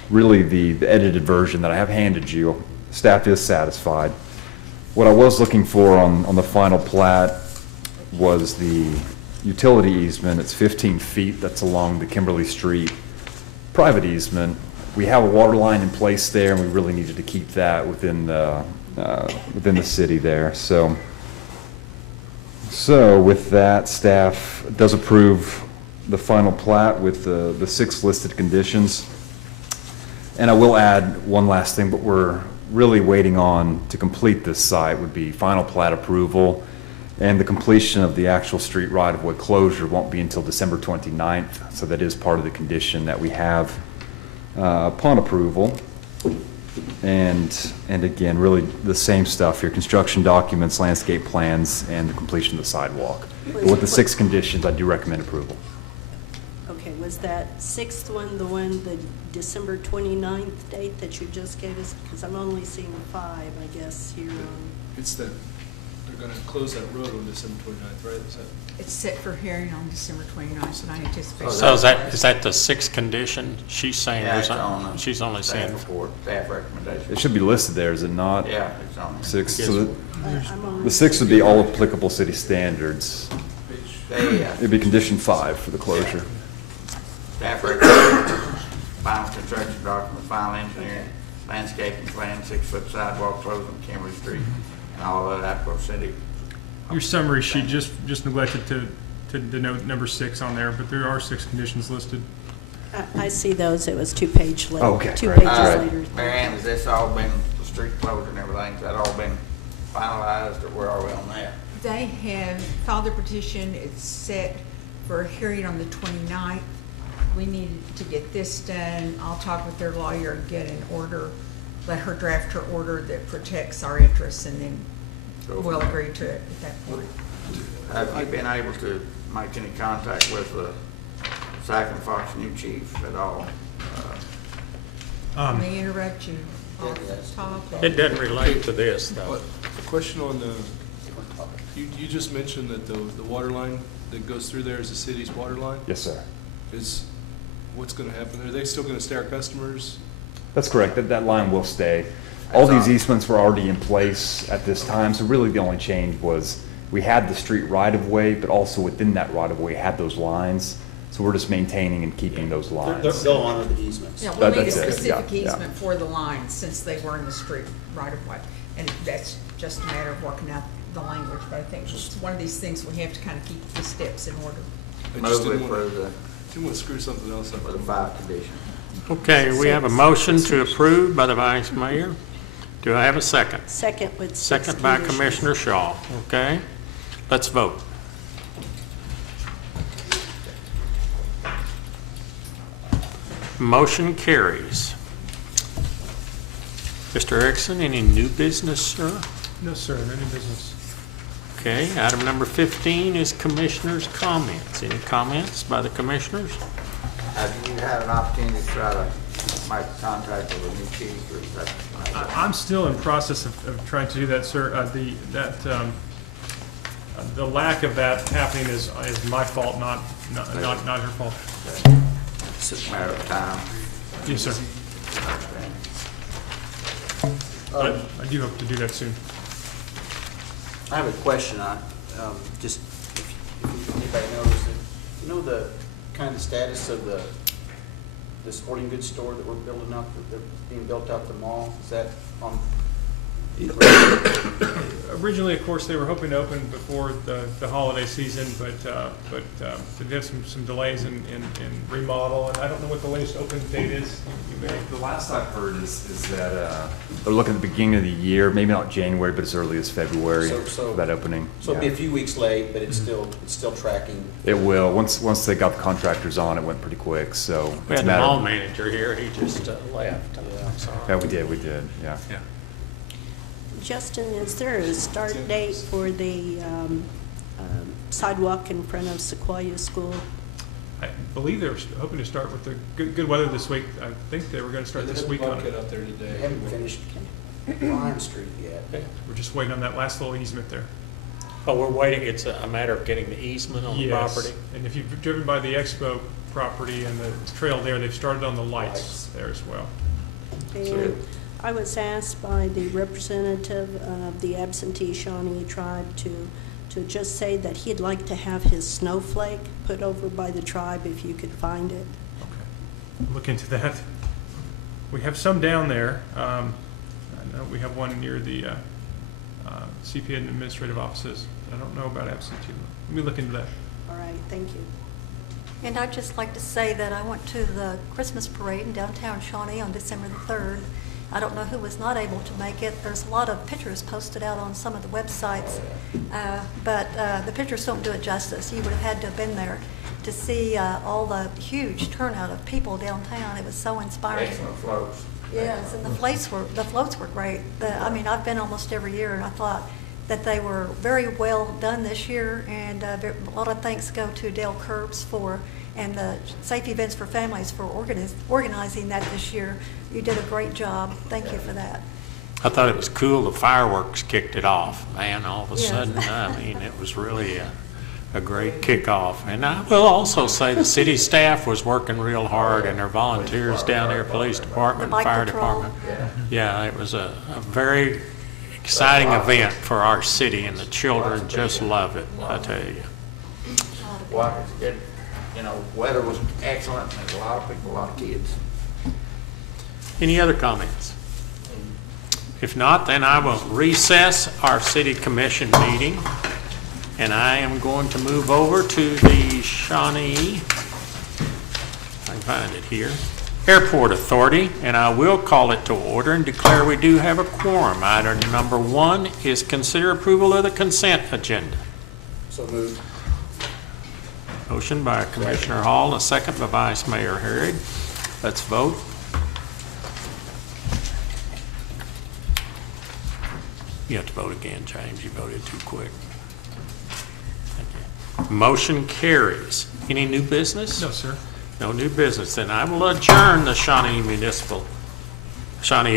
really the edited version that I have handed you, staff is satisfied. What I was looking for on the final plat was the utility easement. It's 15 feet. That's along the Kimberly Street private easement. We have a water line in place there, and we really needed to keep that within the city there. So with that, staff does approve the final plat with the 6 listed conditions. And I will add one last thing, but we're really waiting on to complete this site would be final plat approval, and the completion of the actual street right-of-way closure won't be until December 29th. So that is part of the condition that we have upon approval. And again, really the same stuff here: construction documents, landscape plans, and the completion of the sidewalk. But with the 6 conditions, I do recommend approval. Okay, was that 6th one the one, the December 29th date that you just gave us? Because I'm only seeing 5, I guess, here on. It's that, they're gonna close that road on December 29th, right? Is that? It's set for hearing on December 29th, and I anticipate. So is that the 6th condition? She's saying, Yeah, there's it's on the she's only saying. staff report, staff recommendation. It should be listed there, is it not? Yeah, it's on there. 6. So I'm only the 6 would be all applicable city standards. They, It'd be condition 5 for the closure. staff recommendation, final construction document, final engineering, landscaping plan, 6-foot sidewalk closed on Kimberly Street, and all of that for city. Your summary sheet just neglected to denote number 6 on there, but there are 6 conditions listed. I see those, it was 2-page later. Oh, okay. 2 Right. pages later. Mary Ann, has this all been, the street closure and everything, has that all been finalized, or where are we on that? They have filed their petition. It's set for a hearing on the 29th. We need to get this done. I'll talk with their lawyer, get an order, let her draft her order that protects our interests, and then we'll agree to it at that point. Have you been able to make any contact with the Sac and Fox new chief at all? Let me interrupt you off the top. It doesn't relate to this, though. What, a question on the, you just mentioned that the water line that goes through there is the city's water line? Yes, sir. What's gonna happen? Are they still gonna stay our customers? That's correct. That line will stay. All these easements were already in place at this time, so really the only change was we had the street right-of-way, but also within that right-of-way had those lines. So we're just maintaining and keeping those lines. They'll honor the easements. Yeah, we'll need a That's it. specific Yeah, yeah. easement for the lines, since they were in the street right of way. And that's just a matter of working out the language, but I think it's one of these things we have to kind of keep the steps in order. I just Move didn't for wanna, the, didn't wanna screw something else up. for the 5 conditions. Okay, we have a motion to approve by the vice mayor. Do I have a second? Second with 6 Second by conditions. Commissioner Shaw, okay? Let's vote. Motion carries. Mr. Erickson, any new business, sir? No, sir, no new business. Okay, item number 15 is commissioners' comments. Any comments by the commissioners? Have you had an opportunity to try to make contact with the new chief, or is that? I'm still in process of trying to do that, sir. The lack of that happening is my fault, not her fault. It's just a matter of time. Yes, sir. I do hope to do that soon. I have a question. Just anybody knows, that, you know, the kind of status of the sporting goods store that we're building up, that's being built out the mall, is that on? Originally, of course, they were hoping to open before the holiday season, but they have some delays in remodel, and I don't know what the latest open date is. You may. The last I've heard is that they're looking at the beginning of the year, maybe not January, but as early as February So- for that opening. So it'll be Yeah. a few weeks late, but it's still tracking. It will. Once they got the contractors on, it went pretty quick, so. We it's had a the matter of- mall manager here, he just left. I'm sorry. Yeah, we did, yeah. Yeah. Justin, is there a start date for the sidewalk in front of Sequoia School? I believe they were hoping to start with the good weather this week. I think they were going to start this week on Get it. out there today. They haven't finished Lime Street yet. We're just waiting on that last little easement there. Oh, we're waiting, it's a matter of getting the easement on the Yes. property? And if you've driven by the Expo property and the trail there, they've started on the lights there as well. And I was asked by the representative of the absentee Shawnee tribe to just say that he'd like to have his snowflake put over by the tribe if you could find it. Okay. Look into that. We have some down there. I know we have one near the CPA and administrative offices. I don't know about absentee. Let me look into that. All right, thank you. And I'd just like to say that I went to the Christmas parade in downtown Shawnee on December the 3rd. I don't know who was not able to make it. There's a lot of pictures posted out on some of the websites, but the pictures don't do it justice. You would have had to have been there to see all the huge turnout of people downtown. It was so inspiring. Excellent floats. Yes, and the floats were great. I mean, I've been almost every year, and I thought that they were very well done this year, and a lot of thanks go to Dale Curbs and the Safe Events for Families for organizing that this year. You did a great job. Thank you for that. I thought it was cool, the fireworks kicked it off, man, all of a Yes. sudden. I mean, it was really a great kickoff. And I will also say the city staff was working real hard, and their volunteers down there, police department, The bike fire patrol. department. Yeah, it was a very exciting event for our city, and the children just love it, I tell you. Well, it's good, you know, weather was excellent, and there's a lot of people, a lot of kids. Any other comments? If not, then I will recess our city commission meeting, and I am going to move over to the Shawnee, I can find it here, Airport Authority, and I will call it to order and declare we do have a quorum. Item number 1 is consider approval of the consent agenda. So moved. Motion by Commissioner Hall, a second by Vice Mayor Harrod. Let's vote. You have to vote again, James. You voted too quick. Thank you. Motion carries. Any new business? No, sir. No new business. Then I will adjourn the Shawnee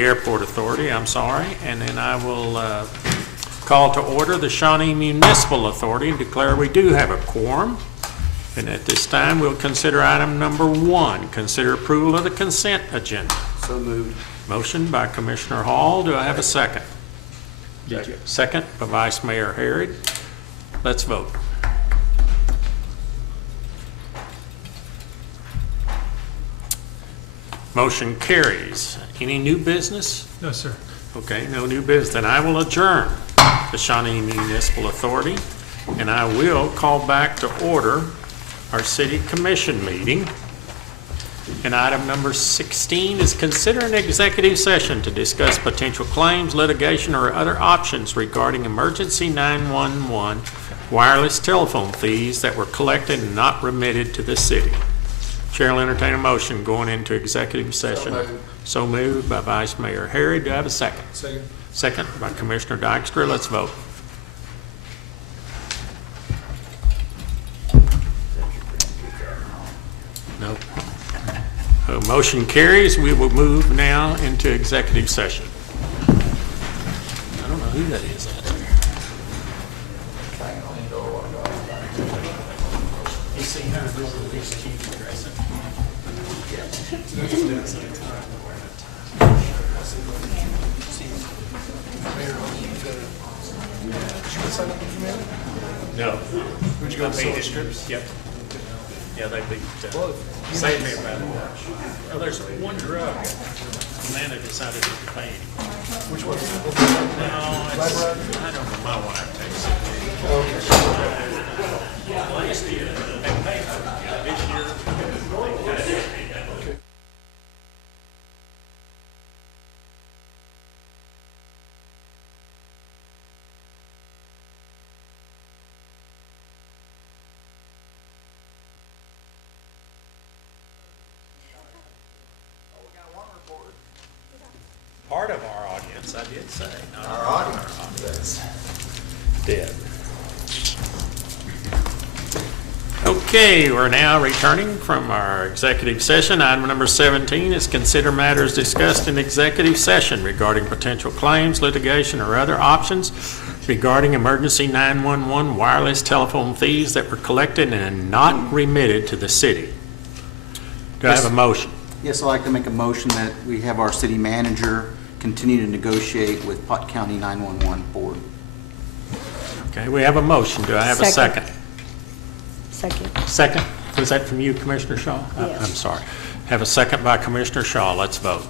Airport Authority, I'm sorry, and then I will call to order the Shawnee Municipal Authority and declare we do have a quorum. And at this time, we'll consider item number 1, consider approval of the consent agenda. So moved. Motion by Commissioner Hall. Do I have a second? Second by Vice Mayor Harrod. Let's vote. Motion carries. Any new business? No, sir. Okay, no new business. Then I will adjourn the Shawnee Municipal Authority, and I will call back to order our city commission meeting. And item number 16 is consider an executive session to discuss potential claims, litigation, or other options regarding emergency 911 wireless telephone fees that were collected and not remitted to the city. Chair will entertain a motion going into executive session. So moved by Vice Mayor Harrod. Do I have a second? Second. Second by Commissioner Dykstra. Let's vote. No. Motion carries. We will move now into executive session. I don't know who that is out there. You see how to build with these chiefs dressing? No. Would you go with I beat salt it. strips? Yep. Yeah, they beat, Well, saved me about it. Well, there's one drug, Amanda decided to pay him. Which one? No, it's, I don't know, my wife takes it. Last year, they paid for it. This year, they paid. Part of our audience, I did say, not Our audience. Did. Okay, we're now returning from our executive session. Item number 17 is consider matters discussed in executive session regarding potential claims, litigation, or other options regarding emergency 911 wireless telephone fees that were collected and not remitted to the city. Do I have a motion? Yes, I'd like to make a motion that we have our city manager continue to negotiate with Pot County 911 Board. Okay, we have a motion. Do I have a second? Second. Second? Was that from you, Commissioner Shaw? Yes. I'm sorry. Have a second by Commissioner Shaw. Let's vote.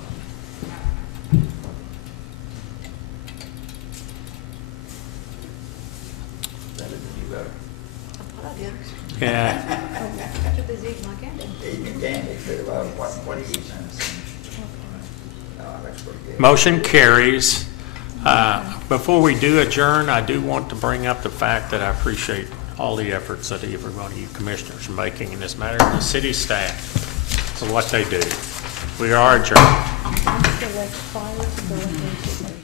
I thought I did. Yeah. Too busy eating my candy. Eating candy too, what are you eating? No, that's pretty good. Motion carries. Before we do adjourn, I do want to bring up the fact that I appreciate all the efforts that every one of you commissioners are making in this matter, and the city staff for what they do. We are adjourned. I'm still like fire to go into